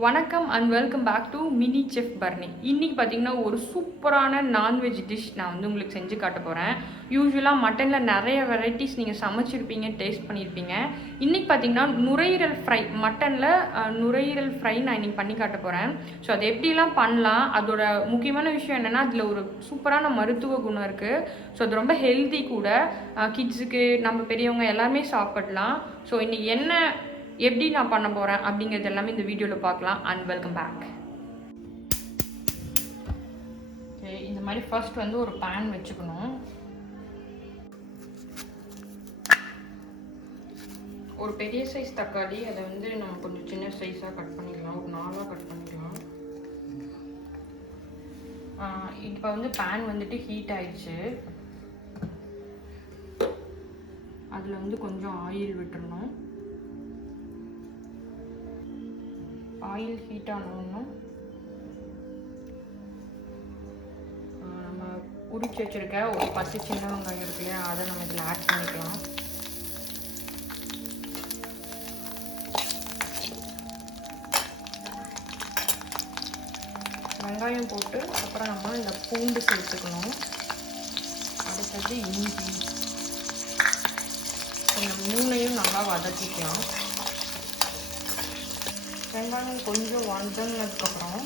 வணக்கம் and welcome back to mini chef Barney. இன்றைக்கி பார்த்தீங்கன்னா ஒரு சூப்பரான நான்வெஜ் டிஷ் நான் வந்து உங்களுக்கு செஞ்சு காட்ட போகிறேன். யூஸ்வலாக மட்டனில் நிறைய வெரைட்டிஸ் நீங்கள் சமைச்சிருப்பீங்க, டேஸ்ட் பண்ணியிருப்பீங்க. இன்றைக்கி பார்த்தீங்கன்னா நுரையீரல் ஃப்ரை, மட்டனில் நுரையீரல் ஃப்ரை நான் இன்றைக்கி பண்ணி காட்ட போகிறேன். ஸோ அது எப்படிலாம் பண்ணலாம், அதோட முக்கியமான விஷயம் என்னென்னா அதில் ஒரு சூப்பரான மருத்துவ குணம் இருக்குது. ஸோ அது ரொம்ப ஹெல்தி கூட. கிட்ஸுக்கு நம்ம பெரியவங்க எல்லாருமே சாப்பிடலாம். ஸோ இன்றைக்கி என்ன எப்படி நான் பண்ண போகிறேன் அப்படிங்கிறது எல்லாமே இந்த வீடியோவில் பார்க்கலாம். And welcome back. ஓகே, இந்த மாதிரி ஃபர்ஸ்ட் வந்து ஒரு பேன் வச்சுக்கணும். ஒரு பெரிய சைஸ் தக்காளி, அதை வந்து நம்ம கொஞ்சம் சின்ன சைஸாக கட் பண்ணிக்கலாம், ஒரு 4ஆக கட் பண்ணிக்கலாம். இப்போ வந்து பேன் வந்துட்டு ஹீட் ஆயிடுச்சு. அதில் வந்து கொஞ்சம் ஆயில் விட்டுறணும். ஆயில் ஹீட் ஆனோன்னா நம்ம உரிச்சு வச்சுருக்க ஒரு 10 சின்ன வெங்காயம் இருக்கு இல்லையா, அதை நம்ம இதில் ஆட் பண்ணிக்கலாம். வெங்காயம் போட்டு அப்புறம் நம்ம இந்த பூண்டு சேர்த்துக்கணும். அடுத்தது இஞ்சி. இந்த மூணையும் நல்லா வதக்கிக்கலாம். வெங்காயம் கொஞ்சம் வதங்கினதுக்கப்புறம்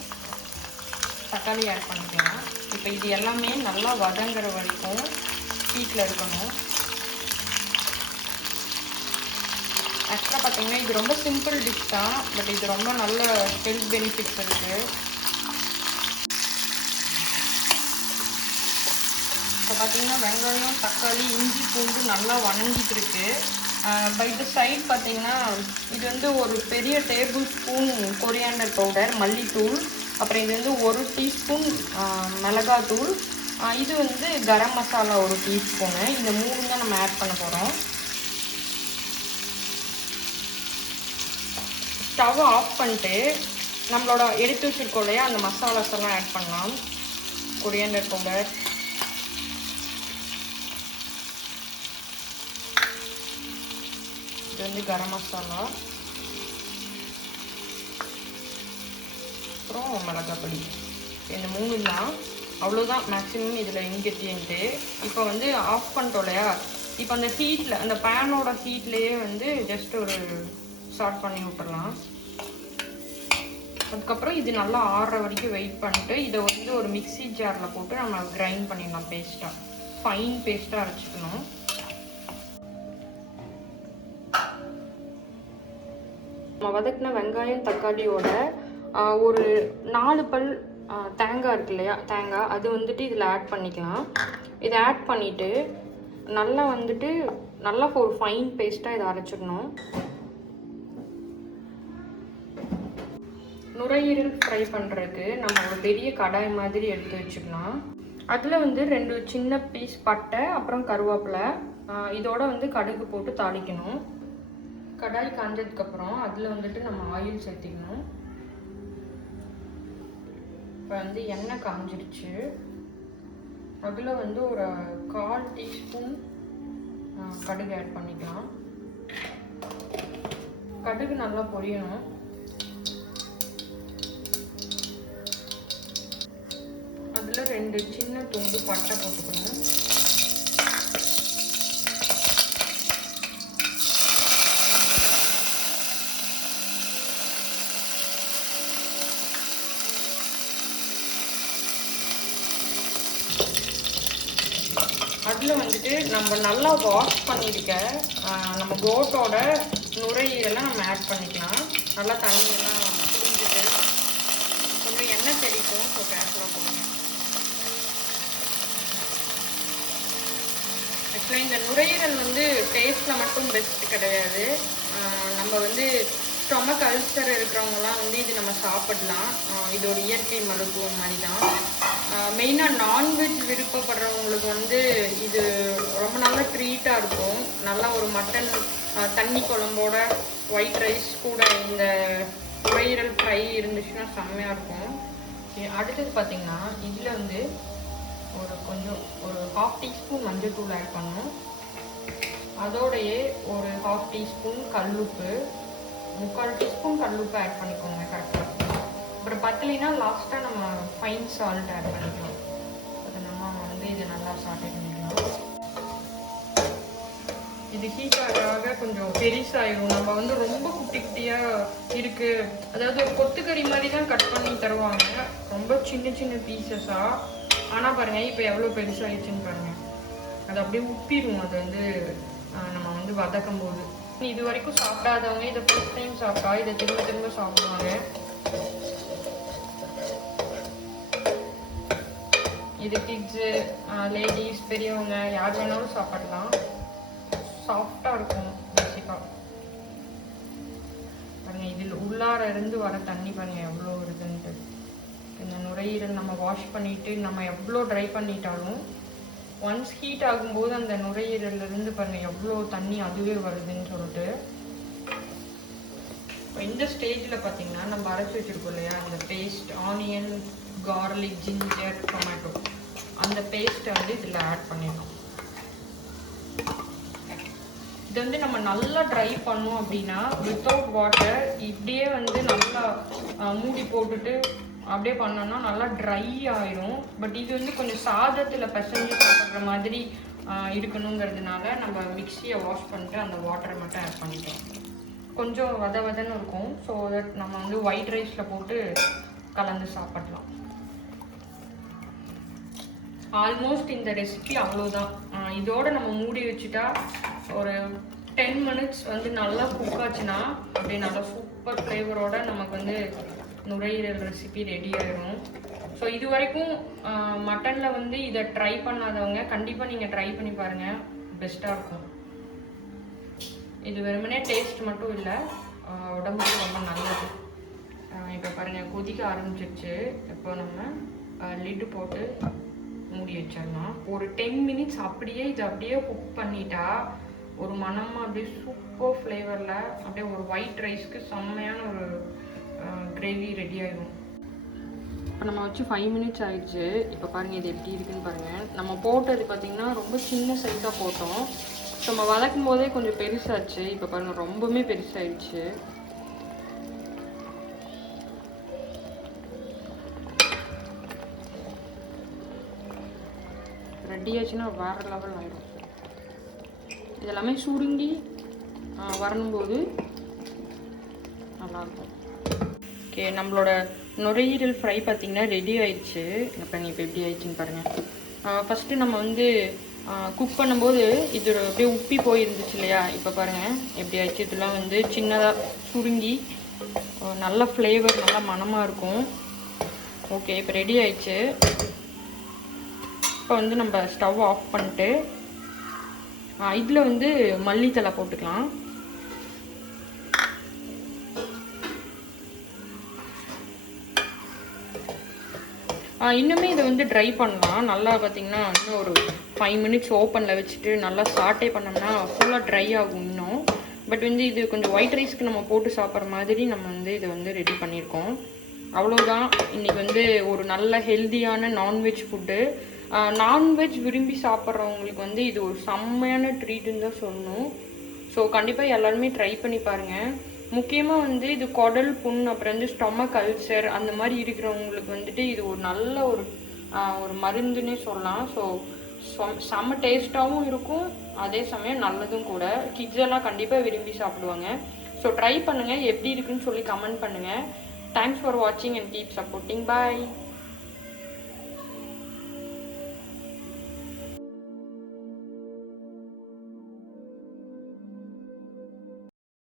தக்காளி ஆட் பண்ணிக்கலாம். இப்போ இது எல்லாமே நல்லா வதங்குற வரைக்கும் ஹீட்டில் இருக்கணும். ஆக்சுவலாக பார்த்தீங்கன்னா இது ரொம்ப சிம்பிள் டிஷ் தான், பட் இது ரொம்ப நல்ல ஹெல்த் பெனிஃபிட்ஸ் இருக்குது. இப்போ பார்த்தீங்கன்னா வெங்காயம், தக்காளி, இஞ்சி, பூண்டு நல்லா வதங்கிட்டு இருக்கு. பை த சைட் பார்த்தீங்கன்னா இது வந்து ஒரு பெரிய டேபிள் ஸ்பூன் கொரியாண்டர் பவுடர், மல்லித்தூள், அப்புறம் இது வந்து 1 டீஸ்பூன் மிளகாத்தூள், இது வந்து கரம் மசாலா 1 டீஸ்பூனு. இந்த 3 தான் நம்ம ஆட் பண்ண போகிறோம். ஸ்டவ் ஆஃப் பண்ணிட்டு நம்மளோட எடுத்து வச்சுருக்கோம் இல்லையா, அந்த மசாலாஸ் எல்லாம் ஆட் பண்ணலாம். கொரியாண்டர் பவுடர், இது வந்து கரம் மசாலா, அப்புறம் மிளகாய் பொடி. இந்த 3 தான், அவ்வளோதான் மேக்ஸிமம் இதில் இன்கிரிடியன்ட்டு. இப்போ வந்து ஆஃப் பண்ணிட்டோம் இல்லையா, இப்போ அந்த ஹீட்டில், அந்த பேனோட ஹீட்லேயே வந்து ஜஸ்ட் ஒரு ஸ்டார்ட் பண்ணி விட்டுடலாம். அதுக்கப்புறம் இது நல்லா ஆறுற வரைக்கும் வெயிட் பண்ணிட்டு இதை வந்து ஒரு மிக்ஸி ஜாரில் போட்டு நம்ம கிரைண்ட் பண்ணிடலாம். பேஸ்ட்டாக, ஃபைன் பேஸ்ட்டாக அரைச்சிக்கணும். நம்ம வதக்கின வெங்காயம் தக்காளியோட ஒரு 4 பல் தேங்காய் இருக்கு இல்லையா, தேங்காய், அது வந்துட்டு இதில் ஆட் பண்ணிக்கலாம். இதை ஆட் பண்ணிவிட்டு நல்லா ஒரு ஃபைன் பேஸ்ட்டாக இதை அரைச்சிக்கணும். நுரையீரல் ஃப்ரை பண்ணுறதுக்கு நம்ம ஒரு பெரிய கடாய் மாதிரி எடுத்து வச்சுக்கலாம். அதில் வந்து 2 சின்ன பீஸ் பட்டை, அப்புறம் கருவேப்பிலை, இதோட வந்து கடுகு போட்டு தாளிக்கணும். கடாய் காஞ்சதுக்கப்புறம் அதில் வந்துட்டு நம்ம ஆயில் சேர்த்திக்கணும். இப்போ வந்து எண்ணெய் காஞ்சிருச்சு. அதில் வந்து ஒரு 1/4 டீஸ்பூன் கடுகு ஆட் பண்ணிக்கலாம். கடுகு நல்லா பொரியணும். அதில் 2 சின்ன துண்டு பட்டை போட்டுக்கணும். அதில் வந்துட்டு நம்ம நல்லா வாஷ் பண்ணியிருக்க நம்ம கோட்டோட நுரையீரலாம் நம்ம ஆட் பண்ணிக்கலாம். நல்லா தண்ணியெல்லாம் புரிஞ்சுட்டு கொஞ்சம் எண்ணெய் தெளிக்கும். ஸோ கேர்ஃபுல்லாக போடுங்க. ஆக்சுவலாக இந்த நுரையீரல் வந்து டேஸ்ட்டில் மட்டும் பெஸ்ட் கிடையாது. நம்ம வந்து ஸ்டொமக் அல்சர் இருக்கிறவங்கலாம் வந்து இது நம்ம சாப்பிடலாம். இது ஒரு இயற்கை மருத்துவம் மாதிரி தான். மெயினாக நான்வெஜ் விருப்பப்படுறவங்களுக்கு வந்து இது ரொம்ப நல்ல ட்ரீட்டாக இருக்கும். நல்லா ஒரு மட்டன் தண்ணி குழம்போட ஒயிட் ரைஸ் கூட இந்த நுரையீரல் ஃப்ரை இருந்துச்சுன்னா செம்மையாக இருக்கும். அடுத்தது பார்த்திங்கன்னா இதில் வந்து ஒரு 1/2 டீஸ்பூன் மஞ்சள் தூள் ஆட் பண்ணணும். அதோடையே ஒரு 1/2 டீஸ்பூன் கல்லுப்பு, 3/4 டீஸ்பூன் கல்லுப்பு ஆட் பண்ணிக்கோங்க கரெக்டாக. பத்தலைன்னா லாஸ்ட்டாக நம்ம ஃபைன் சால்ட் ஆட் பண்ணிக்கலாம். அது நம்ம வந்து இது நல்லா சாட்டை பண்ணிக்கலாம். இது ஹீட் ஆக கொஞ்சம் பெருசாயிடும். நம்ம வந்து ரொம்ப குட்டி குட்டியாக இருக்குது, அதாவது ஒரு கொத்துக்கறி மாதிரி தான் கட் பண்ணி தருவாங்க, ரொம்ப சின்ன சின்ன பீசஸாக. ஆனால் பாருங்கள் இப்போ எவ்வளோ பெருசாகிடுச்சுன்னு பாருங்கள். அது அப்படியே உப்பிடும் அது வந்து நம்ம வந்து வதக்கும் போது. இது வரைக்கும் சாப்பிடாதவங்க இதை ஃபர்ஸ்ட் டைம் சாப்பிட்டா இதை திரும்ப திரும்ப சாப்பிடுவாங்க. இது கிட்ஸு, லேடிஸ், பெரியவங்க யார் வேணாலும் சாப்பிடலாம். சாஃப்டாக இருக்கும் பேசிக்காக. பாருங்கள் இதில் உள்ளார இருந்து வர தண்ணி பாருங்கள் எவ்வளோ வருதுன்ட்டு. இந்த நுரையீரல் நம்ம வாஷ் பண்ணிவிட்டு நம்ம எவ்வளோ ட்ரை பண்ணிட்டாலும் ஒன்ஸ் ஹீட் ஆகும்போது அந்த நுரையீரலிருந்து பாருங்கள் எவ்வளோ தண்ணி அதுவே வருதுன்னு சொல்லிட்டு. இப்போ இந்த ஸ்டேஜில் பார்த்தீங்கன்னா நம்ம அரைச்சி வச்சுருக்கோம் இல்லையா அந்த paste, onion, garlic, ginger, tomato, அந்த பேஸ்ட்டை வந்து இதில் ஆட் பண்ணிடணும். இது வந்து நம்ம நல்லா ட்ரை பண்ணோம் அப்படின்னா வித்தவுட் வாட்டர் இப்படியே வந்து நல்லா மூடி போட்டுட்டு அப்படியே பண்ணோன்னா நல்லா ட்ரை ஆயிரும். பட் இது வந்து கொஞ்சம் சாதத்தில் பிசைஞ்சு சாப்பிட்ற மாதிரி இருக்கணுங்கிறதுனால நம்ம மிக்சியை வாஷ் பண்ணிட்டு அந்த வாட்டரை மட்டும் ஆட் பண்ணிக்கலாம். கொஞ்சம் வதன்னு இருக்கும். ஸோ தட் நம்ம வந்து ஒயிட் ரைஸில் போட்டு கலந்து சாப்பிடலாம். ஆல்மோஸ்ட் இந்த ரெசிபி அவ்வளோதான். இதோட நம்ம மூடி வச்சுட்டா ஒரு 10 minutes வந்து நல்லா குக் ஆச்சுன்னா அப்படியே நல்லா சூப்பர் ஃப்ளேவரோட நமக்கு வந்து நுரையீரல் ரெசிபி ரெடி ஆயிடும். ஸோ இது வரைக்கும் மட்டனில் வந்து இதை ட்ரை பண்ணாதவங்க கண்டிப்பாக நீங்கள் ட்ரை பண்ணி பாருங்கள், பெஸ்ட்டாக இருக்கும். இது வெறுமனே டேஸ்ட் மட்டும் இல்லை, உடம்புக்கு ரொம்ப நல்லது. இப்போ பாருங்கள் கொதிக்க ஆரம்பிச்சிருச்சு. இப்போ நம்ம லிட்டு போட்டு மூடி வச்சிடலாம். ஒரு 10 minutes அப்படியே இது அப்படியே குக் பண்ணிட்டா ஒரு மனமாக அப்படியே சூப்பர் ஃப்ளேவரில் அப்படியே ஒரு ஒயிட் ரைஸ்க்கு செம்மையான ஒரு கிரேவி ரெடி ஆகிடும். இப்போ நம்ம வச்சு 5 minutes ஆயிடுச்சு. இப்போ பாருங்கள் இது எப்படி இருக்குன்னு பாருங்கள். நம்ம போட்டது பார்த்திங்கன்னா ரொம்ப சின்ன சைஸாக போட்டோம். ஸோ நம்ம வதக்கும் போதே கொஞ்சம் பெருசாச்சு. இப்போ பாருங்கள் ரொம்பவுமே பெருசாகிடுச்சு. ரெடி ஆச்சுன்னா வேறு லெவல் ஆகிடும். இதெல்லாமே சுருங்கி வரணும்போது நல்லாயிருக்கும். ஓகே, நம்மளோட நுரையீரல் ஃப்ரை பார்த்திங்கன்னா ரெடி ஆயிடுச்சு. இப்போ இப்போ எப்படி ஆயிடுச்சுன்னு பாருங்கள். ஃபஸ்ட்டு நம்ம வந்து குக் பண்ணும்போது இது அப்படியே உப்பி போயிருந்துச்சு இல்லையா, இப்போ பாருங்கள் எப்படி ஆயிடுச்சு. இதெல்லாம் வந்து சின்னதாக சுருங்கி நல்ல ஃப்ளேவர், நல்ல மணமாக இருக்கும். ஓகே, இப்போ ரெடி ஆயிடுச்சு. இப்போ வந்து நம்ம ஸ்டவ் ஆஃப் பண்ணிட்டு இதில் வந்து மல்லித்தலை போட்டுக்கலாம். இன்னுமே இதை வந்து ட்ரை பண்ணலாம். நல்லா பார்த்திங்கன்னா இன்னும் ஒரு 5 minutes ஓப்பனில் வச்சுட்டு நல்லா சாட்டே பண்ணோம்னா ஃபுல்லாக ட்ரை ஆகும் இன்னும். பட் வந்து இது கொஞ்சம் ஒயிட் ரைஸ்க்கு நம்ம போட்டு சாப்பிட்ற மாதிரி நம்ம வந்து இதை வந்து ரெடி பண்ணியிருக்கோம். அவ்வளோதான். இன்றைக்கி வந்து ஒரு நல்ல ஹெல்த்தியான நான்வெஜ் ஃபுட்டு. நான்வெஜ் விரும்பி சாப்பிட்றவங்களுக்கு வந்து இது ஒரு செம்மையான ட்ரீட்டுன்னு தான் சொல்லணும். ஸோ கண்டிப்பாக எல்லாருமே ட்ரை பண்ணி பாருங்கள். முக்கியமாக வந்து இது குடல் புண், அப்புறம் வந்து ஸ்டொமக் அல்சர் அந்த மாதிரி இருக்கிறவங்களுக்கு வந்துட்டு இது ஒரு நல்ல ஒரு மருந்துன்னே சொல்லலாம். ஸோ செம்ம டேஸ்ட்டாகவும் இருக்கும், அதே சமயம் நல்லதும் கூட. கிட்ஸ் எல்லாம் கண்டிப்பாக விரும்பி சாப்பிடுவாங்க. ஸோ ட்ரை பண்ணுங்கள், எப்படி இருக்குன்னு சொல்லி கமெண்ட் பண்ணுங்கள். தேங்க்ஸ் ஃபார் வாட்சிங் அண்ட் கீப் சப்போர்ட்டிங். பாய்.